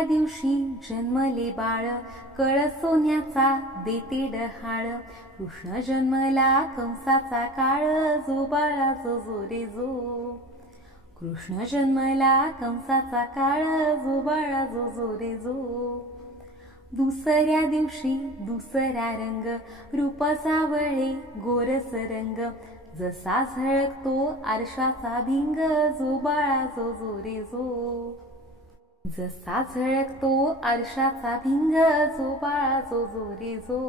दुसऱ्या दिवशी जन्मले बाळ, कळ सोन्याचा देते डहाळ. कृष्ण जन्मला कंसाचा काळ, जो बाळा जो जो रे जो. कृष्ण जन्मला कंसाचा काळ, जो बाळा जो जो रे जो. दुसऱ्या दिवशी दुसरा रंग, रूप सावळे गोरस रंग. जसा झळकतो आरशाचा भिंग, जो बाळा जो जो रे जो. जसा झळकतो आरशाचा भिंग, जो बाळा जो जो रे जो.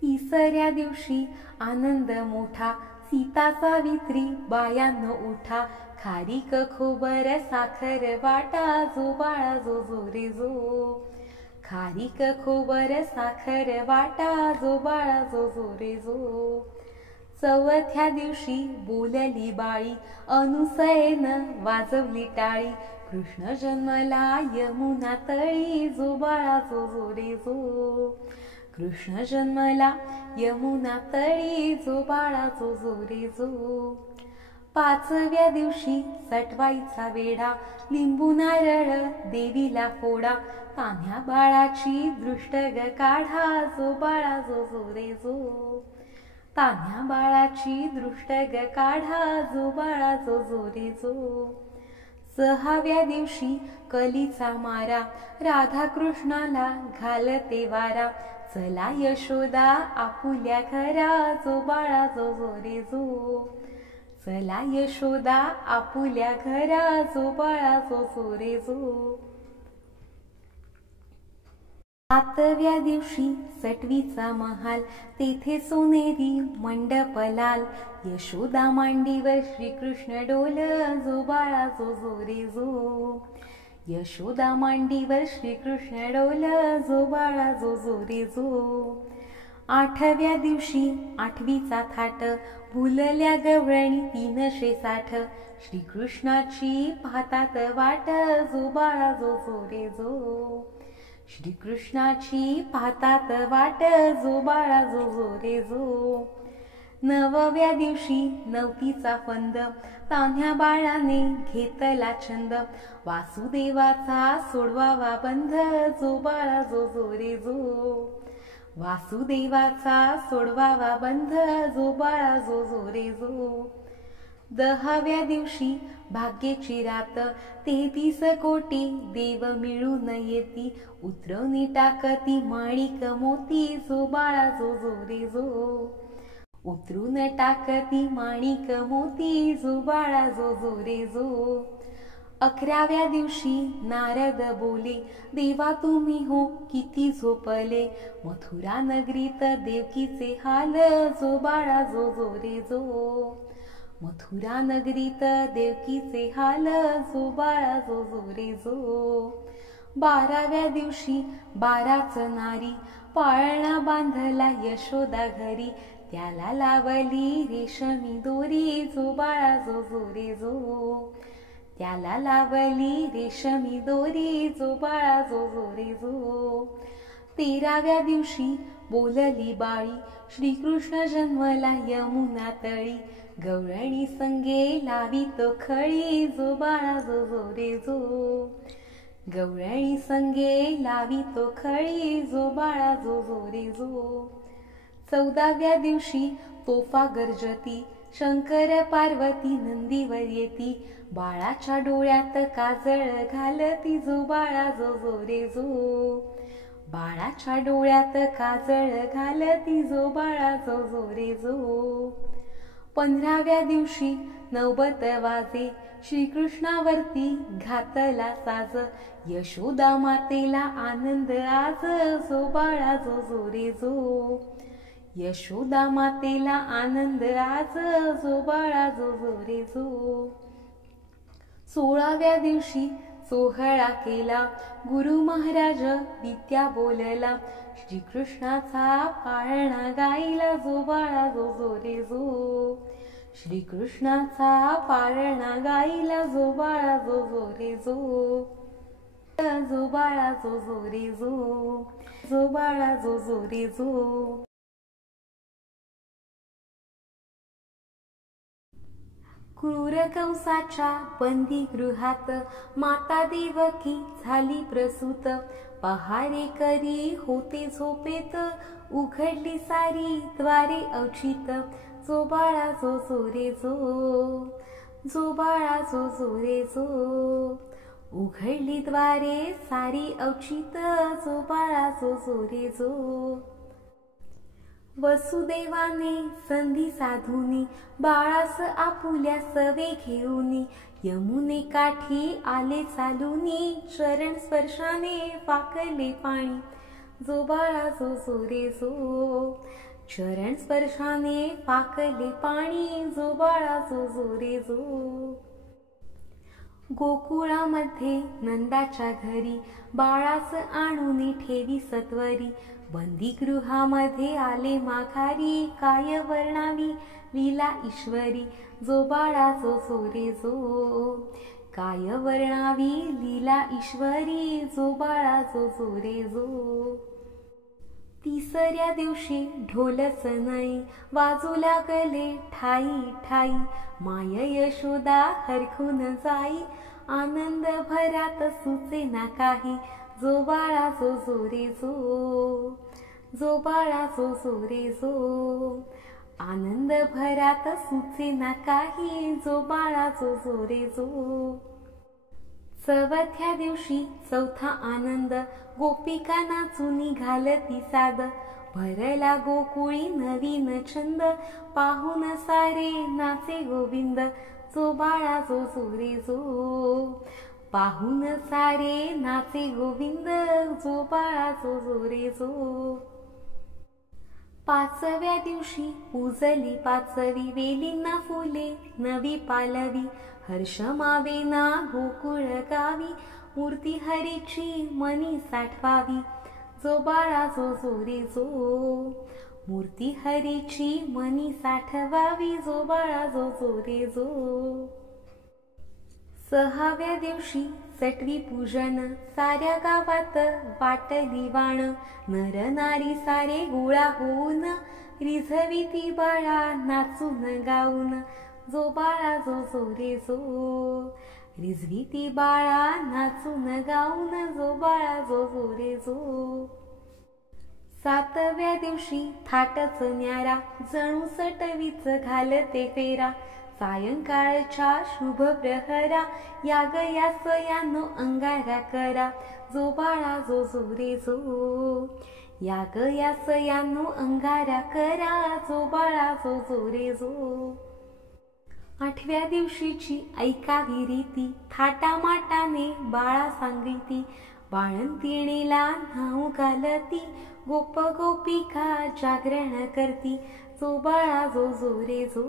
तिसऱ्या दिवशी आनंद मोठा, सीता सावित्री बायानो उठा. खारीक खोबर साखर वाटा, जो बाळा जो जो रे जो. खारीक खोबर साखर वाटा, जो बाळा जो जो रे जो. चौथ्या दिवशी बोलली बाळी, अनुसयेनं वाजवली टाळी. कृष्ण जन्मला यमुना तळी, जो बाळा जो जो रे जो. कृष्ण जन्मला यमुना तळी, जो बाळा जो जो रे जो. पाचव्या दिवशी सटवाईचा वेढा, लिंबू नारळ देवीला फोडा. तान्ह्या बाळाची दृष्ट ग काढा, जो बाळा जो जो रे जो. तान्ह्या बाळाची दृष्ट ग काढा, जो बाळा जो जो रे जो. सहाव्या दिवशी कलीचा मारा, राधा कृष्णाला घालते वारा. चला यशोदा आपुल्या घरा, जो बाळा जो जो रे जो. चला यशोदा आपुल्या घरा, जो बाळा जो जो रे जो. सातव्या दिवशी सटवीचा महाल, तेथे सोनेरी मंडप लाल. यशोदा मांडीवर श्रीकृष्ण डोल, जो बाळा जो जो रे जो. यशोदा मांडीवर श्रीकृष्ण डोल, जो बाळा जो जो रे जो. आठव्या दिवशी आठवीचा थाट, भुलल्या गवळणी 360. श्रीकृष्णाची पाहतात वाट, जो बाळा जो जो रे जो. श्रीकृष्णाची पाहतात वाट, जो बाळा जो जो रे जो. नवव्या दिवशी नवतीचा फंद, तान्ह्या बाळाने घेतला छंद. वासुदेवाचा सोडवावा बंध, जो बाळा जो जो रे जो. वासुदेवाचा सोडवावा बंध, जो बाळा जो जो रे जो. दहाव्या दिवशी भाग्येची रात, 33 कोटी देव मिळून येती. उतरवणी टाकती माणिक मोती, जो बाळा जो जो रे जो. उतरून टाकती माणिक मोती, जो बाळा जो जो रे जो. 11व्या दिवशी नारद बोले, देवा तुम्ही हो किती झोपले. मथुरा नगरीत देवकीचे हाल, जो बाळा जो जो रे जो. मथुरा नगरीत देवकीचे हाल, जो बाळा जो जो रे जो. 12व्या दिवशी 12च नारी, पाळणा बांधला यशोदा घरी. त्याला लावली रेशमी दोरी, जो बाळा जो जो रे जो. त्याला लावली रेशमी दोरी, जो बाळा जो जो रे जो. 13व्या दिवशी बोलली बाळी, श्रीकृष्ण जन्मला यमुना तळी. गवळणी संगे लावी तो खळी, जो बाळा जो जो रे जो. गवळणी संगे लावी तो खळी, जो बाळा जो जो रे जो. 14व्या दिवशी तोफा गर्जती, शंकर पार्वती नंदीवर येती. बाळाच्या डोळ्यात काजळ घालती, जो बाळा जो जो रे जो. बाळाच्या डोळ्यात काजळ घालती, जो बाळा जो जो रे जो. 15व्या दिवशी नौबत वाजे, श्रीकृष्णावरती घातला साज. यशोदा मातेला आनंद आज, जो बाळा जो जो रे जो. यशोदा मातेला आनंद आज, जो बाळा जो जो रे जो. 16व्या दिवशी सोहळा केला, गुरु महाराज विद्या बोलला. श्रीकृष्णाचा पाळणा गायला, जो बाळा जो जो रे जो. श्रीकृष्णाचा पाळणा गायला, जो बाळा जो जो रे जो. जो बाळा जो जो रे जो. जो बाळा जो जो रे जो. क्रूर कंसाच्या बंदीगृहात माता देवकी झाली प्रसूत. पहारे करी होते झोपेत, उघडली सारी द्वारे अवचित. जो बाळा जो जो रे जो, जो बाळा जो जो रे जो, उघडली द्वारे सारी अवचित. जो बाळा जो जो रे जो. वसुदेवाने संधी साधूनी बाळास आपुल्या सवे घेऊनी. यमुने काठी आले चालूनी, चरण स्पर्शाने पाकले पाणी. जो बाळा जो जो रे जो, चरण स्पर्शाने पाकले पाणी. जो बाळा जो जो रे जो. गोकुळामध्ये नंदाच्या घरी बाळास आणून ठेवी सत्वरी. बंदीगृहामध्ये आले माघारी, काय वर्णावी लीला ईश्वरी. जो बाळा जो जो रे जो, काय वर्णावी लीला ईश्वरी. जो बाळा जो जो रे जो. तिसऱ्या दिवशी ढोल सनई वाजू लागले ठाई ठाई. माय यशोदा हरखून जाई, आनंद भरात सुचे ना काही. जो बाळा जो जो रे जो, जो बाळा जो जो रे जो, आनंद भरात सुचे ना काही. जो बाळा जो जो रे जो. चवथ्या दिवशी चौथा आनंद, गोपिका नाचून घालती साद. भरला गोकुळी नवीन छंद, पाहून सारे नाचे गोविंद. जो बाळा जो जो रे जो, पाहून सारे नाचे गोविंद. जो बाळा जो जो रे जो. पाचव्या दिवशी उजली पाचवी, वेलींना फुले नवी पालवी. हर्ष मावेना गोकुळ गावी, मूर्ती हरीची मनी साठवावी. जो बाळा जो जो रे जो, मूर्ती हरीची मनी साठवावी. जो बाळा जो जो रे जो. सहाव्या दिवशी सटवी पूजन, साऱ्या गावात वाटली वाण. नर नारी सारे गोळा होऊन, रिझवी ती बाळा नाचून गाऊन. जो बाळा जो जो रे जो, रिझवी ती बाळा नाचून गाऊन. जो बाळा जो जो रे जो. सातव्या दिवशी थाटच न्यारा, जणू सटवीच घालते फेरा. सायंकाळच्या शुभ प्रहरा, या गयास यानो अंगारा करा. जो बाळा जो जो रे जो, या गयास यानो अंगारा करा. जो बाळा जो जो रे जो. आठव्या दिवशीची ऐकावी रीती, थाटामाटाने बाळा सांगिती. बाळंतिणीला न्हाऊ घालती, गोप गोपिका जागरण करती. जो बाळा जो जो रे जो,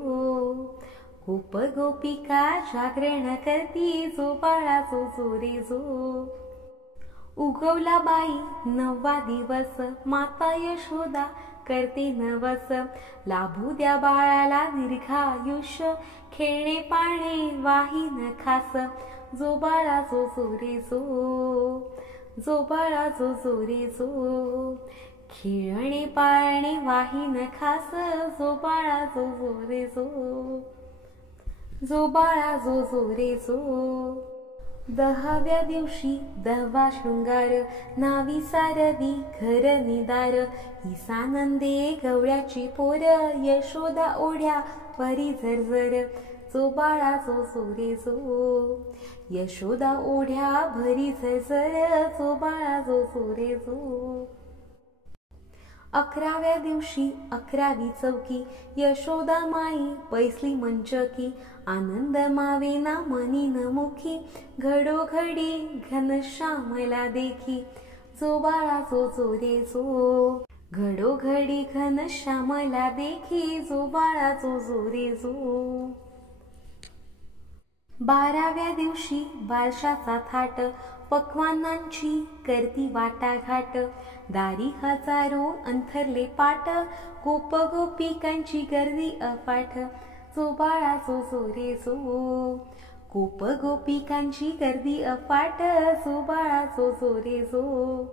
गोप गोपिका जागरण करती. जो बाळा जो जो रे जो. उगवला बाई नववा दिवस, माता यशोदा करते नवस. लाभू द्या बाळाला दीर्घायुष्य, खेळणे पाळणे वाहीन खास. जो बाळा जो जो रे जो, जो बाळा जो जो रे जो. खेळणे पाळणे वाहीन खास. जो बाळा जो जो रे जो, जो बाळा जो जो रे जो. दहाव्या दिवशी दहवा शृंगार, नावी सारवी घर निदार. ही सानंदे गवळ्याची पोर, यशोदा ओढ्या परी झरझर. जो बाळा जो जो रे जो, यशोदा ओढ्या भरी झरझर. जो बाळा जो जो रे जो. अकराव्या दिवशी अकरावी चौकी, यशोदा माई बैसली मंचकी. आनंद मावेना मनी न मुखी, घडोघडी घनश्यामला देखी. जो बाळा जो जो रे जो, घडोघडी घनश्यामला देखी. जो बाळा जो जो रे जो. बाराव्या दिवशी बारशाचा थाट, पक्वानांची करती वाटाघाट. दारी हजारो अंथरले पाट, गोप गोपिकांची गर्दी अफाट. जो बाळा जो जो रे जो, गोप गोपिकांची गर्दी अफाट. जो बाळा जो जो रे जो.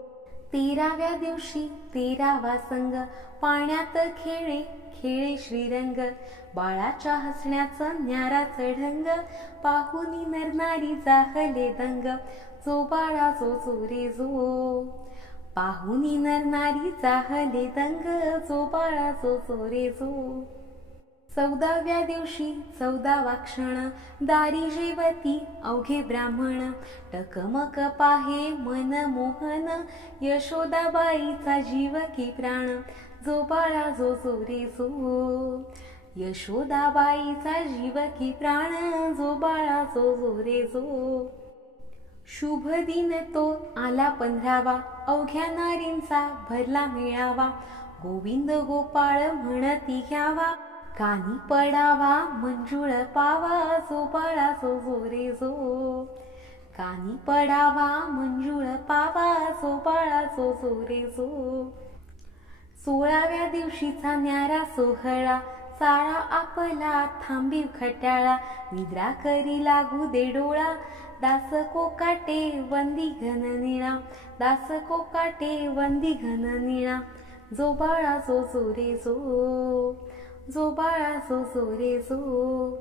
तेराव्या दिवशी तेरावा संग, पाण्यात खेळे खेळे श्रीरंग, बाळाच्या हसण्याचं न्याराचं ढंग, पाहुनी नरनारी जाहले दंग, जो बाळा जो जो रे जो. पाहुनी नरनारी जाहले दंग, जो बाळा जो जो रे जो. 14व्या दिवशी 14वा क्षण, दारी जेवती अवघे ब्राह्मण, टकमक पाहे मन मोहन, यशोदाबाईचा जीव की प्राण, जो बाळा जो जो रे जो. यशोदाबाईचा जीव की प्राण, जो बाळा जो जो रे जो. शुभ दिन तो आला 15वा, अवघ्या नारींचा भरला मेळावा, गोविंद गोपाळ म्हणती घ्यावा, कानी पडावा मंजुळ पावा, जो बाळा जो जो रे जो. कानी पडावा मंजुळ पावा, जो बाळा जो जो रे जो. 16व्या दिवशीचा न्यारा सोहळा, साळा आपला थांबीव खट्याळा, निद्रा करी लागू दे डोळा, दास कोकाटे वंदी घन निळा, दास कोकाटे वंदी घन निळा, जो बाळा जो जो रे जो. जो बाळा जो जो रे जो.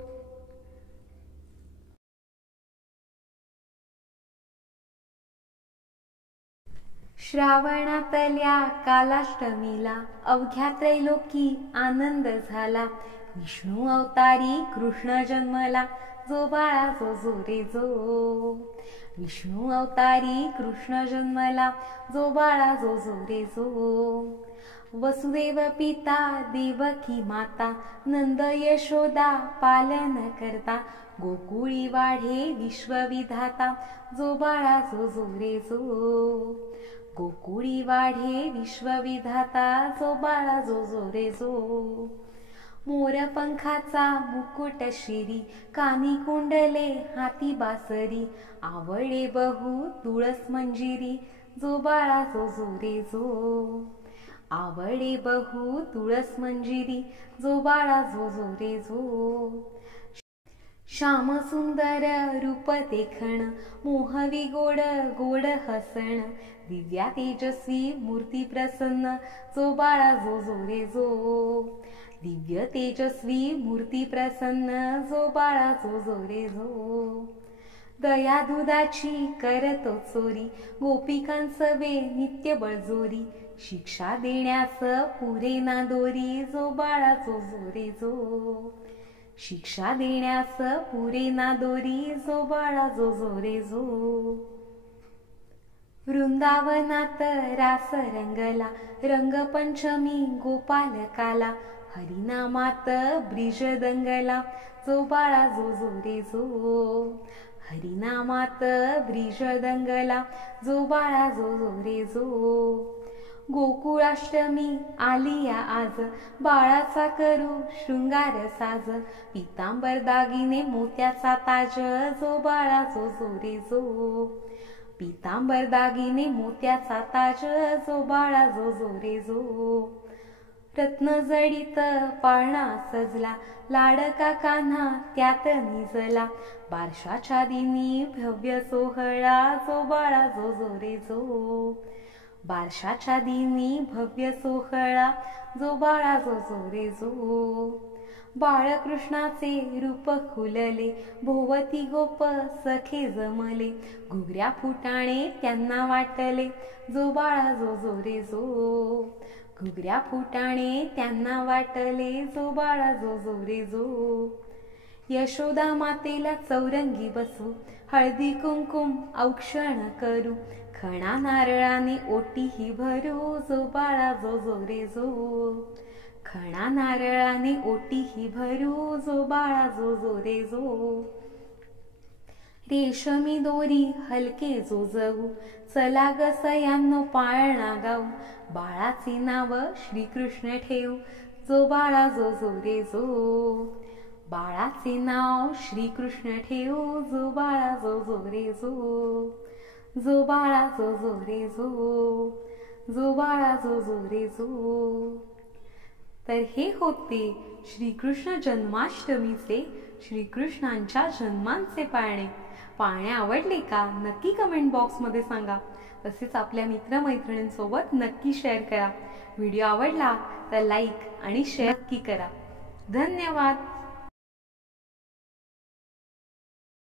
श्रावणातल्या कालाष्टमीला अवघ्या त्रैलोकी आनंद झाला, विष्णू अवतारी कृष्ण जन्मला, जो बाळा जो जो रे जो. विष्णू अवतारी कृष्ण जन्मला, जो बाळा जो जो रे जो. वसुदेव पिता देवकी माता, नंद यशोदा पालन करता, गोकुळी वाढे विश्वविधाता, जो बाळा जो जो रे जो. गोकुळी वाढे विश्वविधाता, जो बाळा जो जो रे जो. मोरपंखाचा मुकुट शिरी, कानी कुंडले हाती बासरी, आवडे बहु तुळस मंजिरी, जो बाळा जो जो रे जो. आवडे बहु तुळस मंजिरी, जो बाळा जो जो रे जो. श्याम सुंदर रूप देखण, मोहवी गोड गोड हसण, दिव्या तेजस्वी मूर्ती प्रसन्न, जो बाळा जो जो रे जो. दिव्य तेजस्वी मूर्ती प्रसन्न, जो बाळा जो जो रे जो. दया दुधाची करतो चोरी, गोपिकांसवे नित्य बळजोरी, शिक्षा देण्यास पुरे ना दोरी, जो बाळा जो जो रे जो. शिक्षा देण्यास पुरे ना दोरी, जो बाळा जो जो रे जो. वृंदावनात रास रंगला, रंगपंचमी गोपालकाला, हरिनामात ब्रिज दंगला, जो बाळा जो जो रे जो. हरिनामात ब्रिज दंगला, जो बाळा जो जो रे जो. गोकुळाष्टमी आलिया आज, बाळाचा करू शृंगार साज, पितांबर दागिने मोत्याचा ताज, जो बाळा जो जो रे जो. पितांबर दागिने मोत्याचा ताज, जो बाळा जो जो रे जो. रत्न जडित पाळणा सजला, लाडका कान्हा त्यात निजला, बारशाच्या दिनी भव्य सोहळा, जो बाळा जो जो रे जो. बारशाच्या दिनी भव्य सोहळा, जो बाळा जो जो रे जो. बाळकृष्णाचे रूप खुलले, भोवती गोप सखे जमले, घुगऱ्या फुटाणे त्यांना वाटले, जो बाळा जो जो रे जो. घुगऱ्या फुटाणे त्यांना वाटले, जो बाळा जो जो रे जो. यशोदा मातेला चौरंगी बसू, हळदी कुंकुम औक्षण करू, खणा नारळाने ओटी ही भरू, जो बाळा जो जो रे जो. खणा नारळाने ओटी ही भरू, जो बाळा जो जो रे जो. रेशमी दोरी हलके जो जगू, चला ग सयांनो पाळणा गाऊ, बाळाचे नाव श्रीकृष्ण ठेवू, जो बाळा जो जो रे जो. बाळाचे नाव श्रीकृष्ण ठेवू, जो बाळा जो जो रे जो. जो बाळा जो जो रे जो. जो बाळा जो जो रे जो. तर हे होते श्रीकृष्ण जन्माष्टमीचे श्रीकृष्णांच्या जन्मांचे पाळणे. पाळणे आवडले का नक्की कमेंट बॉक्समध्ये सांगा. तसेच आपल्या मित्रमैत्रिणींसोबत नक्की शेअर करा. व्हिडिओ आवडला तर लाईक आणि शेअर नक्की करा. धन्यवाद.